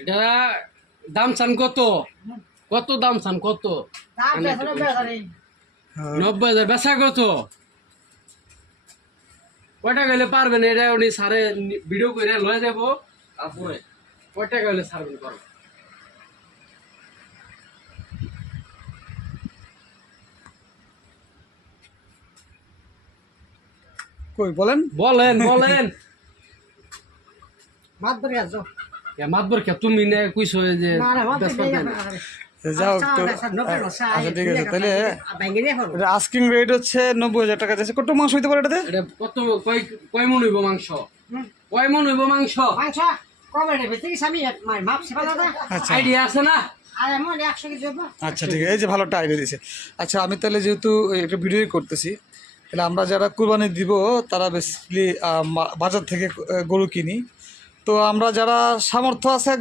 এটা দাম চান কত? কত দাম চান কত? 90,000 বেচা কত? কয়টা গেলে পারবেন? এটা উনি সারে ভিডিও করে লয়ে যাবো, তারপরে কয়টা গেলে সারবেন পারবেন? কই বলেন বলেন বলেন। মাতবর গেছ মাতবর কে তুমি না কইছো যে না না মাতবর যাও তো আচ্ছা ঠিক আছে তাহলে এটা আস্কিং রেট হচ্ছে 90,000 টাকা যাচ্ছে। কত মাংস হইতে পারে এটাতে? এটা কত কয় মন হইব মাংস? কয় মন হইব মাংস? আচ্ছা আইডিয়া আছে না? আচ্ছা ঠিক আছে, এই যে ভালো একটা আইডিয়া দিয়েছে। আচ্ছা আমি তাহলে যেহেতু একটা ভিডিও করতেছি, তাহলে আমরা যারা কুরবানি দিব তারা বেসিক্যালি বাজার থেকে গরু কিনি। তো আমরা যারা সামর্থ্য আছে